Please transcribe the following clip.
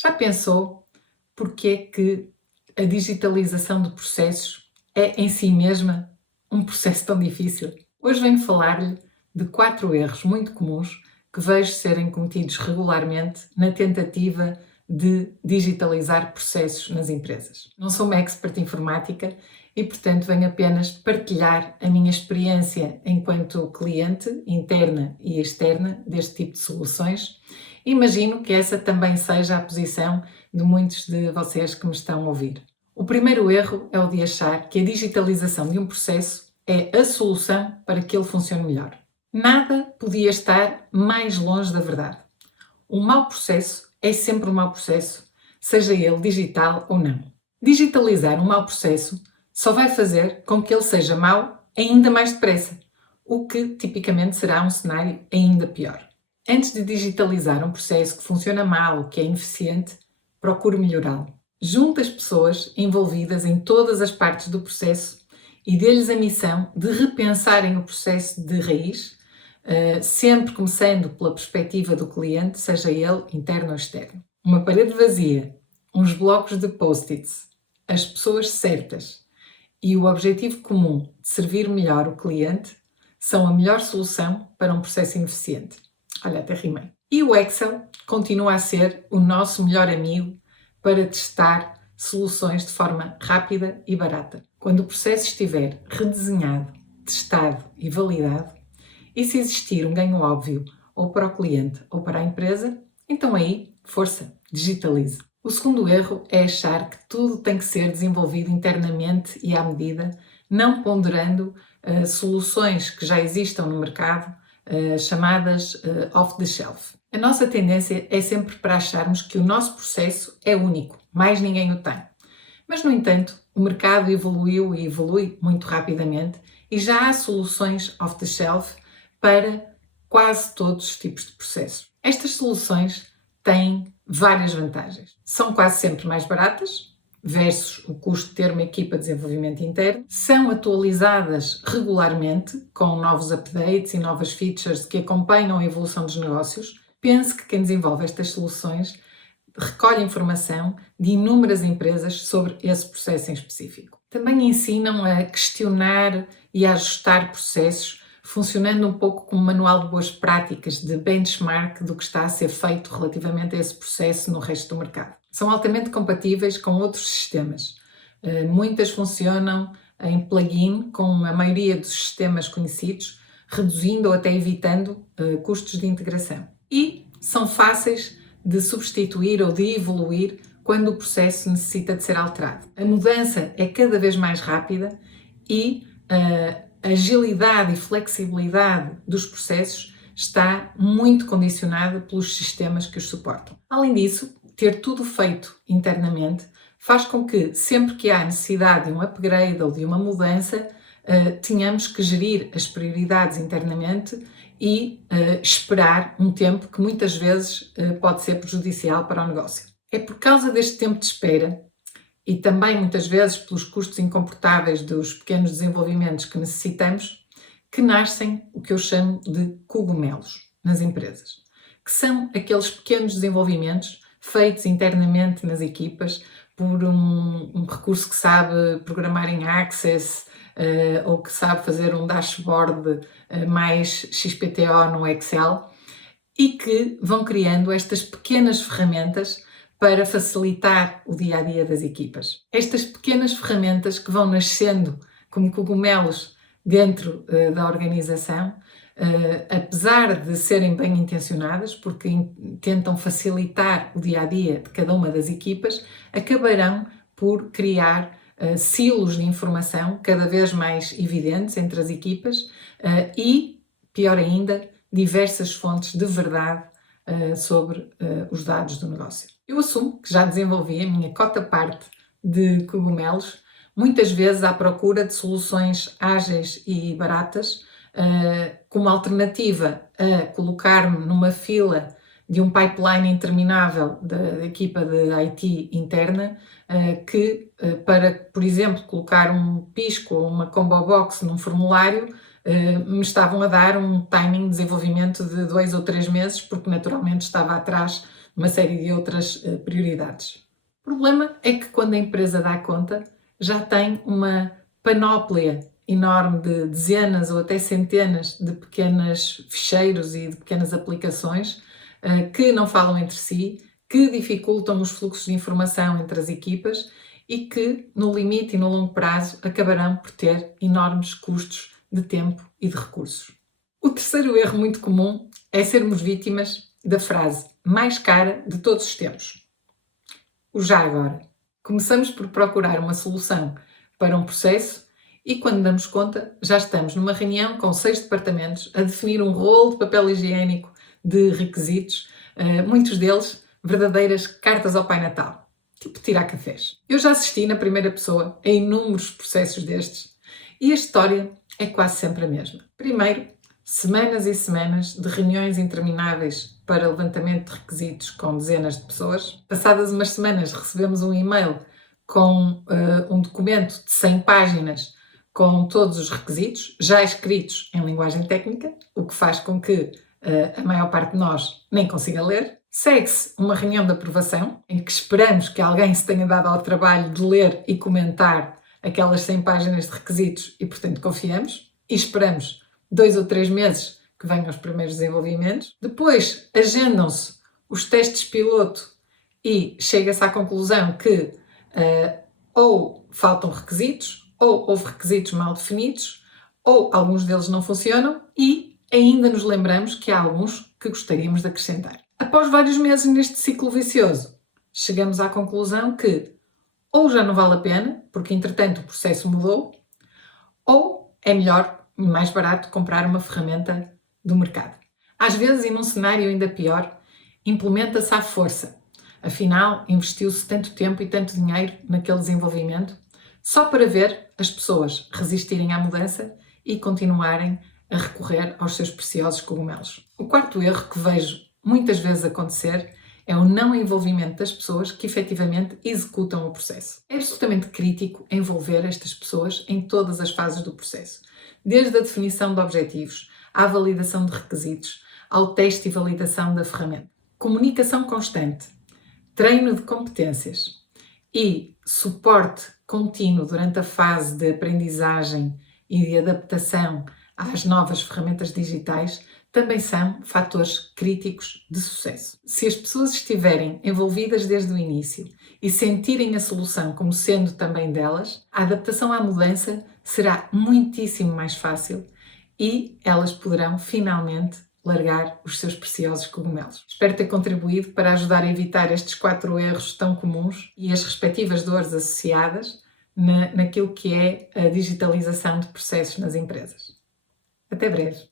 Já pensou porque é que a digitalização de processos é em si mesma um processo tão difícil? Hoje venho falar-lhe de 4 erros muito comuns que vejo serem cometidos regularmente na tentativa de digitalizar processos nas empresas. Não sou uma expert em informática e, portanto, venho apenas partilhar a minha experiência enquanto cliente interna e externa deste tipo de soluções. Imagino que essa também seja a posição de muitos de vocês que me estão a ouvir. O primeiro erro é o de achar que a digitalização de um processo é a solução para que ele funcione melhor. Nada podia estar mais longe da verdade. Um mau processo é sempre um mau processo, seja ele digital ou não. Digitalizar um mau processo só vai fazer com que ele seja mau ainda mais depressa, o que tipicamente será um cenário ainda pior. Antes de digitalizar um processo que funciona mal ou que é ineficiente, procure melhorá-lo. Junte as pessoas envolvidas em todas as partes do processo e dê-lhes a missão de repensarem o processo de raiz, sempre começando pela perspectiva do cliente, seja ele interno ou externo. Uma parede vazia, uns blocos de post-its, as pessoas certas e o objetivo comum de servir melhor o cliente são a melhor solução para um processo ineficiente. Olha, até rimei. E o Excel continua a ser o nosso melhor amigo para testar soluções de forma rápida e barata. Quando o processo estiver redesenhado, testado e validado, e se existir um ganho óbvio ou para o cliente ou para a empresa, então aí, força, digitalize. O segundo erro é achar que tudo tem que ser desenvolvido internamente e à medida, não ponderando soluções que já existam no mercado, chamadas off-the-shelf. A nossa tendência é sempre para acharmos que o nosso processo é único, mais ninguém o tem. Mas, no entanto, o mercado evoluiu e evolui muito rapidamente e já há soluções off-the-shelf para quase todos os tipos de processos. Estas soluções têm várias vantagens. São quase sempre mais baratas, versus o custo de ter uma equipa de desenvolvimento interno, são atualizadas regularmente com novos updates e novas features que acompanham a evolução dos negócios. Pense que quem desenvolve estas soluções recolhe informação de inúmeras empresas sobre esse processo em específico. Também ensinam a questionar e a ajustar processos, funcionando um pouco como um manual de boas práticas, de benchmark do que está a ser feito relativamente a esse processo no resto do mercado. São altamente compatíveis com outros sistemas. Muitas funcionam em plugin com a maioria dos sistemas conhecidos, reduzindo ou até evitando custos de integração. E são fáceis de substituir ou de evoluir quando o processo necessita de ser alterado. A mudança é cada vez mais rápida e a agilidade e flexibilidade dos processos está muito condicionada pelos sistemas que os suportam. Além disso, ter tudo feito internamente faz com que, sempre que há necessidade de um upgrade ou de uma mudança, tenhamos que gerir as prioridades internamente e esperar um tempo que muitas vezes pode ser prejudicial para o negócio. É por causa deste tempo de espera e também muitas vezes pelos custos incomportáveis dos pequenos desenvolvimentos que necessitamos, que nascem o que eu chamo de cogumelos nas empresas, que são aqueles pequenos desenvolvimentos feitos internamente nas equipas por um recurso que sabe programar em Access ou que sabe fazer um dashboard mais XPTO no Excel e que vão criando estas pequenas ferramentas para facilitar o dia-a-dia das equipas. Estas pequenas ferramentas que vão nascendo como cogumelos dentro da organização, apesar de serem bem intencionadas, porque tentam facilitar o dia-a-dia de cada uma das equipas, acabarão por criar silos de informação cada vez mais evidentes entre as equipas e, pior ainda, diversas fontes de verdade sobre os dados do negócio. Eu assumo que já desenvolvi a minha cota-parte de cogumelos, muitas vezes à procura de soluções ágeis e baratas, como alternativa a colocar-me numa fila de um pipeline interminável da equipa de IT interna, que para, por exemplo, colocar um pisco ou uma combo box num formulário, me estavam a dar um timing de desenvolvimento de 2 ou 3 meses, porque naturalmente estava atrás uma série de outras prioridades. O problema é que quando a empresa dá conta, já tem uma panóplia enorme de dezenas ou até centenas de pequenos ficheiros e de pequenas aplicações que não falam entre si, que dificultam os fluxos de informação entre as equipas e que, no limite e no longo prazo, acabarão por ter enormes custos de tempo e de recursos. O terceiro erro muito comum é sermos vítimas da frase mais cara de todos os tempos. O já agora. Começamos por procurar uma solução para um processo e, quando damos conta, já estamos numa reunião com 6 departamentos a definir um rolo de papel higiênico de requisitos, muitos deles verdadeiras cartas ao Pai Natal, tipo tirar cafés. Eu já assisti na primeira pessoa a inúmeros processos destes e a história é quase sempre a mesma. Primeiro, semanas e semanas de reuniões intermináveis para levantamento de requisitos com dezenas de pessoas. Passadas umas semanas recebemos um e-mail com um documento de 100 páginas com todos os requisitos, já escritos em linguagem técnica, o que faz com que a maior parte de nós nem consiga ler. Segue-se uma reunião de aprovação, em que esperamos que alguém se tenha dado ao trabalho de ler e comentar aquelas 100 páginas de requisitos e, portanto, confiamos. E esperamos 2 ou 3 meses que venham os primeiros desenvolvimentos. Depois agendam-se os testes piloto e chega-se à conclusão que ou faltam requisitos, ou houve requisitos mal definidos, ou alguns deles não funcionam e ainda nos lembramos que há alguns que gostaríamos de acrescentar. Após vários meses neste ciclo vicioso, chegamos à conclusão que ou já não vale a pena, porque entretanto o processo mudou, ou é melhor e mais barato comprar uma ferramenta do mercado. Às vezes, e num cenário ainda pior, implementa-se à força. Afinal, investiu-se tanto tempo e tanto dinheiro naquele desenvolvimento só para ver as pessoas resistirem à mudança e continuarem a recorrer aos seus preciosos cogumelos. O quarto erro que vejo muitas vezes acontecer é o não envolvimento das pessoas que efetivamente executam o processo. É absolutamente crítico envolver estas pessoas em todas as fases do processo, desde a definição de objetivos, à validação de requisitos, ao teste e validação da ferramenta. Comunicação constante, treino de competências e suporte contínuo durante a fase de aprendizagem e de adaptação às novas ferramentas digitais também são fatores críticos de sucesso. Se as pessoas estiverem envolvidas desde o início e sentirem a solução como sendo também delas, a adaptação à mudança será muitíssimo mais fácil e elas poderão finalmente largar os seus preciosos cogumelos. Espero ter contribuído para ajudar a evitar estes 4 erros tão comuns e as respectivas dores associadas naquilo que é a digitalização de processos nas empresas. Até breve!